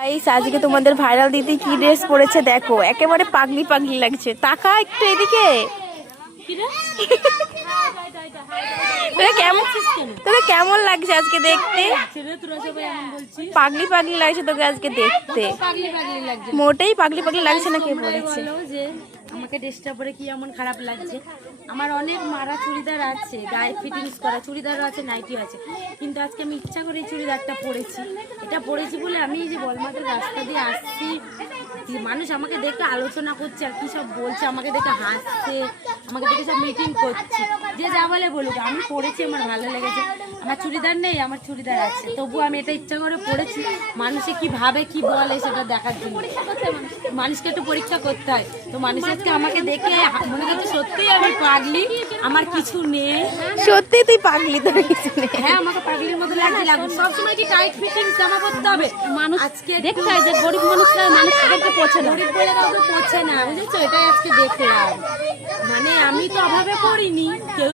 Guys আজকে তোমাদের viral দিদি কি ড্রেস পরেছে দেখো, একেবারে পাগলি পাগলি লাগছে। তাকা একটু এদিকে। তোকে কেমন লাগছে আজকে দেখতে? পাগলি পাগলি লাগছে তোকে আজকে দেখতে। মোটেই পাগলি পাগলি লাগছে না। কে বলেছে যে আমাকে ড্রেসটা পরে কি এমন খারাপ লাগছে? আমার অনেক মারা চুড়িদার আছে, গায়ে ফিটিংস করা চুড়িদারও আছে, নাইটিও আছে, কিন্তু আজকে আমি ইচ্ছা করে এই চুড়িদারটা পরেছি। এটা পরেছি বলে আমি এই যে বলমাদের রাস্তা দিয়ে আসছি, মানুষ আমাকে দেখে আলোচনা করছে আর কি সব বলছে, আমাকে দেখে হাসছে, আমাকে দেখে সব মিটিং করছে। যে যা বলে বলুক, আমি পড়েছি, আমার ভালো লেগেছে। আমার চুড়িদার নেই, আমার চুড়িদার আছে, তবু আমি এটা ইচ্ছা করে পড়েছি। মানুষে কি ভাবে কি বলে সেটা দেখার জন্য। মানুষকে একটু পরীক্ষা করতে হয়। তো মানুষ আজকে আমাকে দেখে মনে করছে সত্যি আমি পাগলি, আমার কিছু নেই। সত্যি তুই পাগলি, তোর কিছু নেই। হ্যাঁ, আমাকে পাগলির মতো লাগছে। সবসময় কি টাইট ফিটিং জামা পরতে হবে? মানুষ আজকে দেখতে হয় যে গরিব মানুষরা মানুষদেরকে পৌঁছে না, গরিব বলে কাউকে পৌঁছে না, বুঝেছো? এটাই আজকে দেখলাম। মানে আমি তো অভাবে পড়িনি, কেউ